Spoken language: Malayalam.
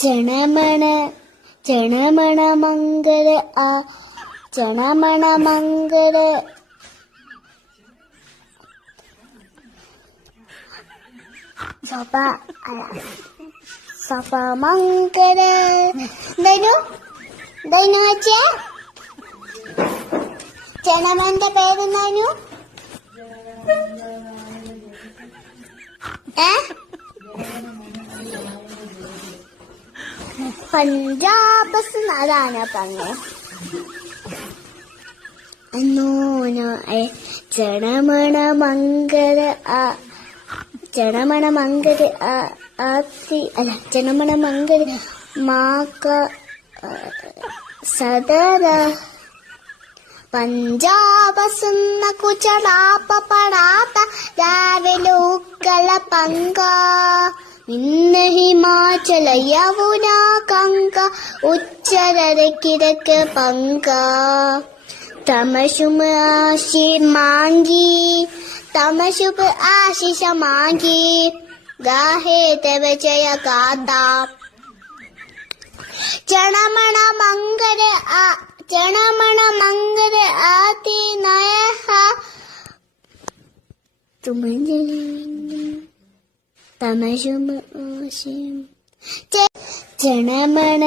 ചണമണ ചണമണ മംഗള ആ ചണമണ മംഗള സഭ സഭ മംഗള ദൈനു ദൈനു വെച്ചേ ചണമന്റെ പേരെന്താനു പഞ്ചാബ് അതാണ് പറഞ്ഞേ ചണമണ മംഗള ആ ചണമണ മംഗള ആത്തി അല്ല ചണമണ മംഗള മാക്ക സദര പഞ്ചാബ് സുന്ന കുചടാപ്പ പടാത്ത രാവിലെ ഉക്കള പങ്ക ഇന്ന് ഹിമാചല യമുന കങ്ക ഉച്ചരര കിഴക്ക് പങ്ക തമശുമ ആശി മാങ്കി തമശുപ് ആശിഷ മാങ്കി ഗാഹേ തവ ജയ ഗാഥ ചണമണ മംഗള ആ ചണമണ മംഗള ആതി നയഹ തുമഞ്ജലി തമശുമ ആശി ചണമണ